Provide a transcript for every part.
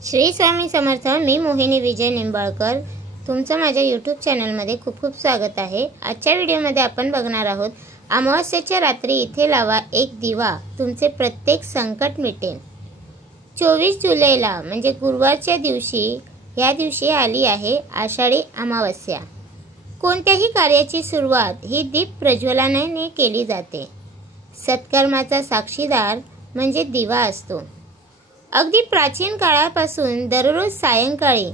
श्री स्वामी समर्थ। मी मोहिनी विजय निंबाळकर तुमचं माझ्या यूट्यूब चॅनलमध्ये खूप खूप स्वागत आहे। आजच्या व्हिडिओमध्ये आपण बघणार आहोत अमावस्येच्या रात्री इथे लावा एक दिवा, तुमचे प्रत्येक संकट मिटेल। 24 जुलैला म्हणजे गुरुवारच्या दिवशी या दिवशी आली आहे आषाढी अमावस्या। कोणत्याही कार्याची सुरुवात ही दीप प्रज्वलनाने केली जाते। सत्कर्माचा साक्षीदार म्हणजे दिवा असतो। अगदी प्राचीन काळापासून दररोज सायंकाळी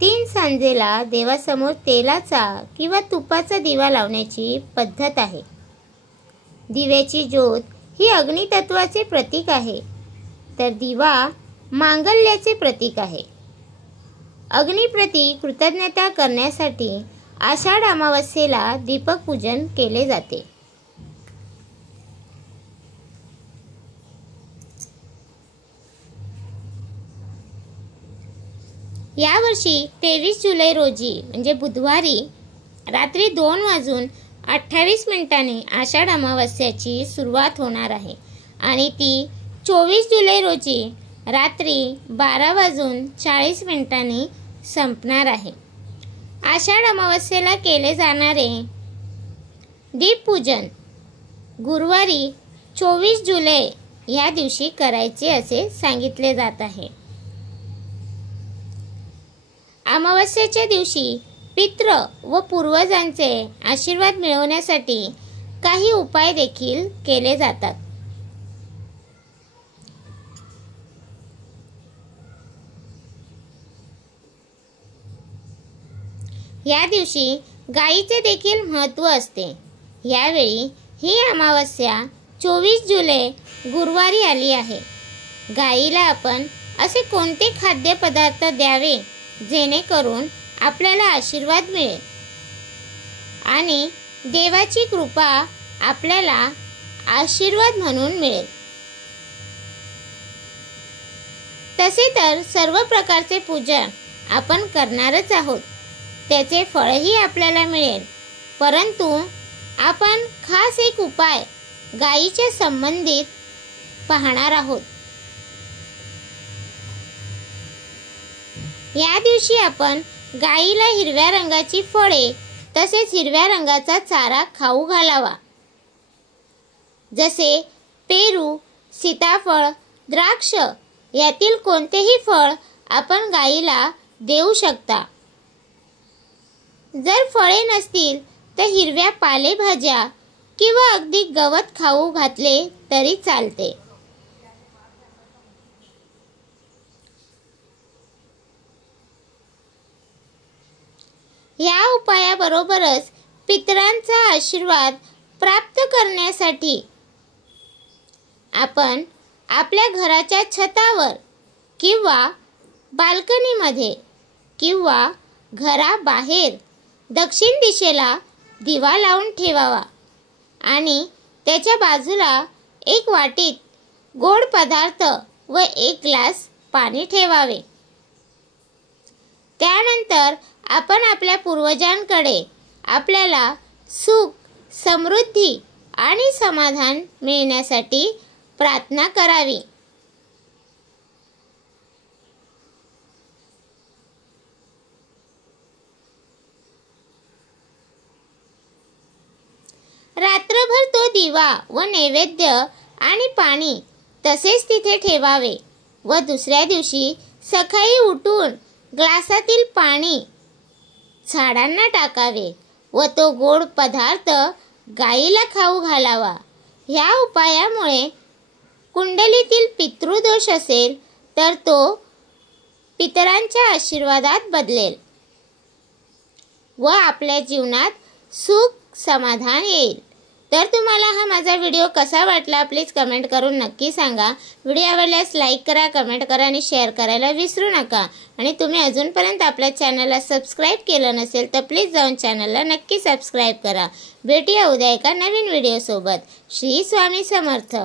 3 सांजेला देवासमोर तेलाचा किंवा तुपाचा दिवा लावण्याची पद्धत आहे। दिव्याची ज्योत ही अग्नितत्वाचे प्रतीक आहे, तर दिवा मांगल्याचे प्रतीक आहे। अग्निप्रती कृतज्ञता करण्यासाठी आषाढ अमावस्येला दीपक पूजन केले जाते। यावर्षी 23 जुलै रोजी म्हणजे बुधवारी रात्री 2:28 आषाढ अमावस्याची सुरुवात होणार आहे आणि ती 24 जुलै रोजी रात्री 12:40 संपणार आहे। आषाढ अमावस्येला केले जाणारे दीपपूजन गुरुवारी 24 जुलै या दिवशी करायचे असे सांगितले जात आहे। अमावस्येच्या दिवशी पितृ व पूर्वजांचे आशीर्वाद मिळवण्यासाठी काही उपाय देखील केले जातात। या दिवशी गायीचे देखील महत्त्व असते। यावेळी ही अमावस्या 24 जुलै गुरुवारी आली आहे। गायीला आपण असे कोणते खाद्यपदार्थ द्यावे जेणेकरून आपल्याला आशीर्वाद मिळेल आणि देवाची कृपा आपल्याला आशीर्वाद म्हणून मिळेल। तसे तर सर्व प्रकारचे पूजन आपण करणारच आहोत, त्याचे फळही आपल्याला मिळेल, परंतु आपण खास एक उपाय गायीच्या संबंधित पाहणार आहोत। या दिवशी आपण गायीला हिरव्या रंगाची फळे तसेच हिरव्या रंगाचा चारा खाऊ घालावा। जसे पेरू, सीताफळ, द्राक्ष यातील कोणतेही फळ आपण गायीला देऊ शकता। जर फळे नसतील तर हिरव्या पालेभाज्या किंवा अगदी गवत खाऊ घातले तरी चालते। या उपायाबरोबरच पितरांचा आशीर्वाद प्राप्त करण्यासाठी आपण आपल्या घराच्या छतावर किंवा बाल्कनीमध्ये किंवा घराबाहेर दक्षिण दिशेला दिवा लावून ठेवावा आणि त्याच्या बाजूला एक वाटीत गोड पदार्थ व एक ग्लास पाणी ठेवावे। त्यानंतर आपण आपल्या पूर्वजांकडे आपल्याला सुख, समृद्धी आणि समाधान मिळण्यासाठी प्रार्थना करावी। रात्रभर तो दिवा व नैवेद्य आणि पाणी तसेच तिथे ठेवावे व दुसऱ्या दिवशी सकाळी उठून ग्लासातील पाणी झाडांना टाकावे व तो गोड पदार्थ गायीला खाऊ घालावा। ह्या उपायामुळे कुंडलीतील पितृदोष असेल तर तो पितरांच्या आशीर्वादात बदलेल व आपल्या जीवनात सुख समाधान येईल। तर तुम्हाला हा माझा व्हिडिओ कसा वाटला प्लीज कमेंट करून नक्की सांगा। व्हिडिओ आवडल्यास लाईक करा, कमेंट करा आणि शेअर करायला विसरू नका। आणि तुम्ही अजूनपर्यंत आपल्या चॅनलला सबस्क्राईब केलं नसेल तर प्लीज जाऊन चॅनलला नक्की सबस्क्राईब करा। भेटूया उद्या एका नवीन व्हिडिओ सोबत। श्री स्वामी समर्थ।